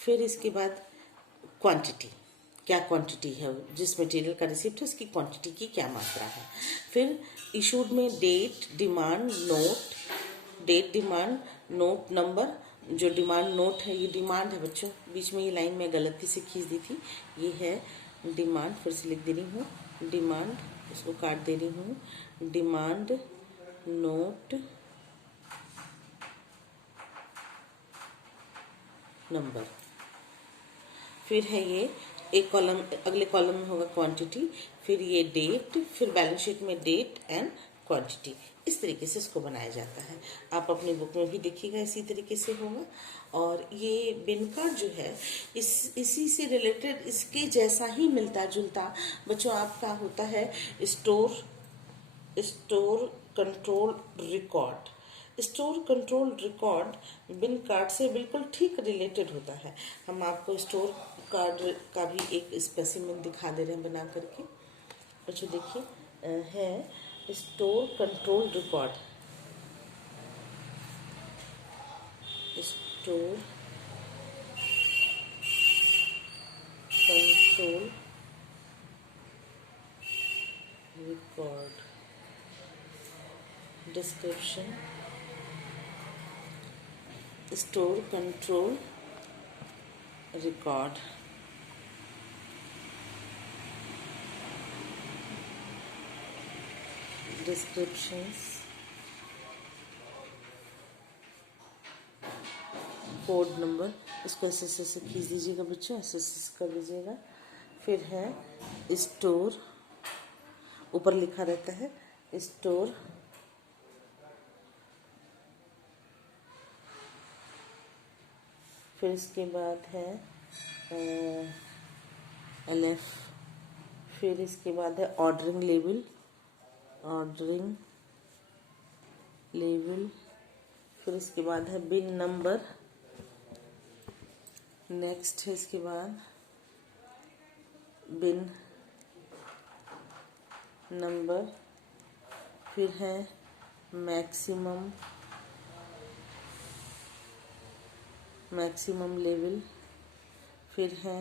फिर इसके बाद क्वांटिटी, क्या क्वांटिटी है, जिस मटेरियल का रिसिप्ट है उसकी क्वांटिटी की क्या मात्रा है। फिर इशूड में date, demand note, date demand note number. जो डिमांड नोट है ये डिमांड है बच्चों, बीच में ये लाइन में गलती से खींच दी थी, ये है डिमांड। फिर से लिख दे रही हूँ डिमांड, इसको काट दे रही हूँ, डिमांड नोट नंबर। फिर है ये एक कॉलम, अगले कॉलम में होगा क्वांटिटी, फिर ये डेट, फिर बैलेंस शीट में डेट एंड क्वांटिटी। इस तरीके से इसको बनाया जाता है। आप अपनी बुक में भी देखिएगा इसी तरीके से होगा। और ये बिन कार्ड जो है इसी से रिलेटेड, इसके जैसा ही मिलता जुलता बच्चों आपका होता है store control record. Store control record bin card से बिल्कुल ठीक रिलेटेड होता है। हम आपको स्टोर कार्ड का भी एक स्पेसिमेन दिखा दे रहे हैं बना करके। अच्छा देखिए, है store control record, store control record. Description, store control record. Descriptions, code number, इसको ऐसे खींच दीजिएगा बच्चों, ऐसे कर दीजिएगा। फिर है स्टोर, ऊपर लिखा रहता है स्टोर फिर इसके बाद है LF। फिर इसके बाद है ऑर्डरिंग लेवल, ऑर्डरिंग लेवल। फिर इसके बाद है बिन नंबर। नेक्स्ट है इसके बाद बिन नंबर। फिर है मैक्सिमम लेवल। फिर है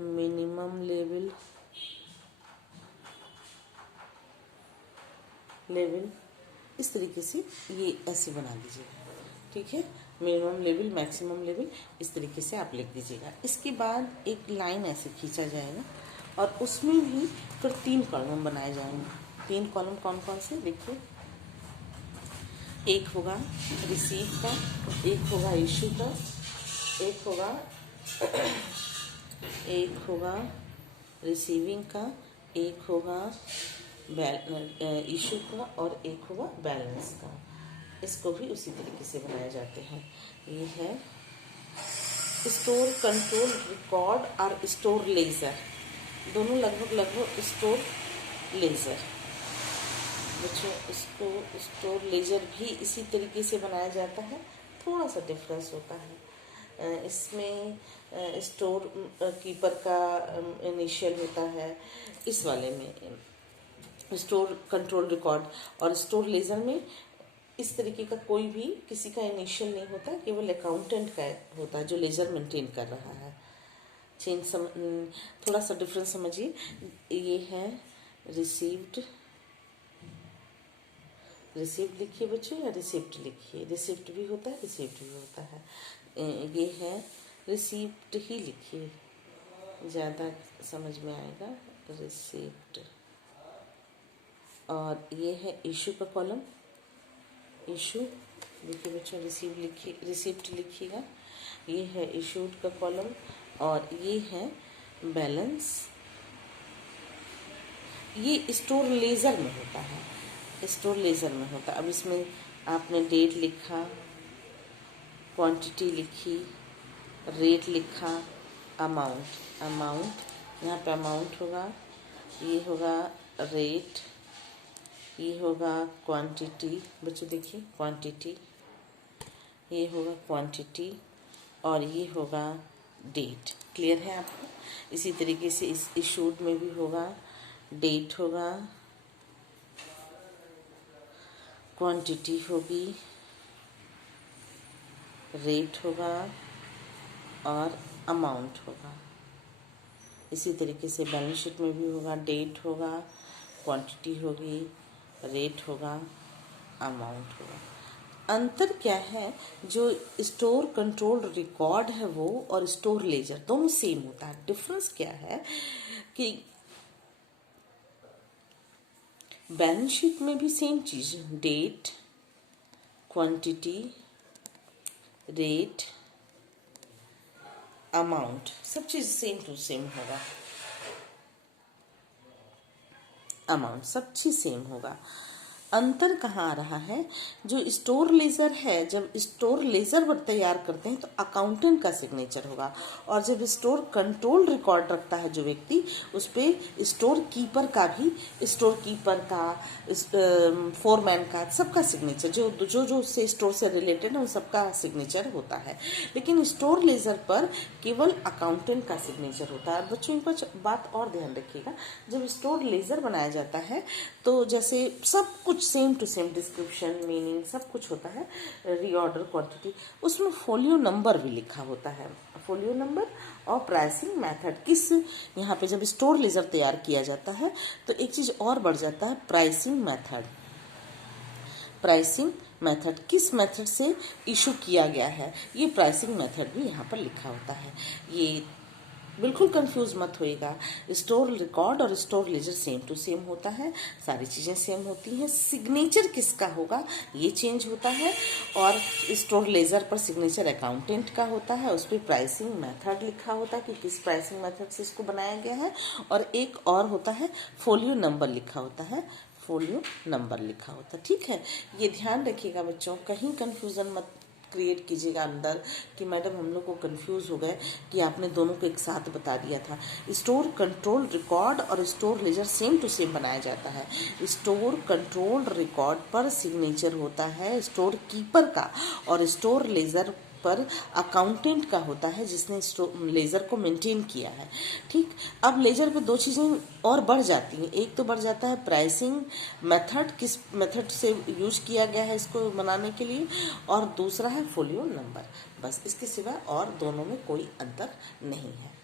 मिनिमम लेवल। इस तरीके से ये ऐसे बना दीजिएगा, ठीक है। मिनिमम लेवल, मैक्सिमम लेवल, इस तरीके से आप लिख दीजिएगा। इसके बाद एक लाइन ऐसे खींचा जाएगा और उसमें भी फिर 3 कॉलम बनाए जाएंगे। 3 कॉलम कौन कौन से देखिए, एक होगा रिसीव का, एक होगा इशू का, एक होगा रिसीविंग का, एक होगा इशू का और एक होगा बैलेंस का। इसको भी उसी तरीके से बनाए जाते हैं। ये है स्टोर कंट्रोल रिकॉर्ड और स्टोर लेजर, दोनों लगभग स्टोर लेजर। बच्चों इसको स्टोर लेजर भी इसी तरीके से बनाया जाता है, थोड़ा सा डिफरेंस होता है। इसमें स्टोर कीपर का इनिशियल होता है, इस वाले में स्टोर कंट्रोल रिकॉर्ड, और स्टोर लेजर में इस तरीके का कोई भी किसी का इनिशियल नहीं होता, केवल अकाउंटेंट का होता है जो लेजर मेंटेन कर रहा है। थोड़ा सा डिफरेंस समझिए। ये है रिसीव्ड लिखिए बच्चों, या रिसिप्ट लिखिए, रिसिप्ट भी होता है रिसिप्ट भी होता है। ये है रिसिप्ट ही लिखिए, ज़्यादा समझ में आएगा, रिसिप्ट। और ये है इशू का कॉलम, इशू देखिए बच्चों, रिसिप्ट लिखिएगा। ये है इशूड का कॉलम और ये है बैलेंस। ये स्टोर लेजर में होता है, स्टोर लेजर में होता है। अब इसमें आपने डेट लिखा, क्वांटिटी लिखी, रेट लिखा, अमाउंट यहाँ पे अमाउंट होगा, ये होगा रेट, ये होगा क्वांटिटी। बच्चों देखिए क्वांटिटी, ये होगा क्वांटिटी और ये होगा डेट। क्लियर है आपको? इसी तरीके से इस इशूड में भी होगा, डेट होगा, क्वांटिटी होगी, रेट होगा और अमाउंट होगा। इसी तरीके से बैलेंस शीट में भी होगा, डेट होगा, क्वांटिटी होगी, रेट होगा, अमाउंट होगा। अंतर क्या है, जो स्टोर कंट्रोल रिकॉर्ड है वो और स्टोर लेजर दोनों सेम होता है। डिफरेंस क्या है कि बैलेंस शीट में भी सेम चीज, डेट, क्वांटिटी, रेट, अमाउंट, सब चीज सेम टू सेम होगा। अमाउंट सब चीज सेम होगा। अंतर कहाँ आ रहा है, जो स्टोर लेजर है, जब स्टोर लेजर पर तैयार करते हैं तो अकाउंटेंट का सिग्नेचर होगा, और जब स्टोर कंट्रोल रिकॉर्ड रखता है जो व्यक्ति, उस पर स्टोर कीपर का भी, स्टोर कीपर का, फोरमैन का, सबका सिग्नेचर, जो जो जो उससे स्टोर से रिलेटेड है उन सबका सिग्नेचर होता है। लेकिन स्टोर लेजर पर केवल अकाउंटेंट का सिग्नेचर होता है। बच्चों एक बात और ध्यान रखिएगा, जब स्टोर लेजर बनाया जाता है तो जैसे सब कुछ same to same, description, meaning सब कुछ होता है, रीऑर्डर, क्वांटिटी, उसमें फोलियो नंबर भी लिखा होता है। फोलियो नंबर और प्राइसिंग मेथड, किस यहाँ पे जब स्टोर लेजर तैयार किया जाता है तो एक चीज और बढ़ जाता है, प्राइसिंग मेथड। प्राइसिंग मेथड किस मेथड से इशू किया गया है, ये प्राइसिंग मेथड भी यहाँ पर लिखा होता है। ये बिल्कुल कंफ्यूज मत होइएगा। स्टोर रिकॉर्ड और store ledger same to same होता है, सारी चीज़ें सेम होती हैं। सिग्नेचर किसका होगा ये चेंज होता है, और स्टोर लेजर पर सिग्नेचर अकाउंटेंट का होता है, उस पर प्राइसिंग मेथड लिखा होता है कि किस प्राइसिंग मेथड से इसको बनाया गया है, और एक और होता है फोलियो नंबर लिखा होता है, फोलियो नंबर लिखा होता है। ठीक है, ये ध्यान रखिएगा बच्चों, कहीं कंफ्यूजन मत क्रिएट कीजिएगा अंदर कि मैडम हम लोग को कंफ्यूज हो गए कि आपने दोनों को एक साथ बता दिया था। स्टोर कंट्रोल रिकॉर्ड और store ledger same to same बनाया जाता है। स्टोर कंट्रोल रिकॉर्ड पर सिग्नेचर होता है स्टोर कीपर का, और स्टोर लेजर पर अकाउंटेंट का होता है जिसने लेजर को मेंटेन किया है। ठीक, अब लेजर पे दो चीज़ें और बढ़ जाती हैं। एक तो बढ़ जाता है प्राइसिंग मेथड, किस मेथड से यूज किया गया है इसको बनाने के लिए, और दूसरा है फोलियो नंबर। बस इसके सिवा और दोनों में कोई अंतर नहीं है।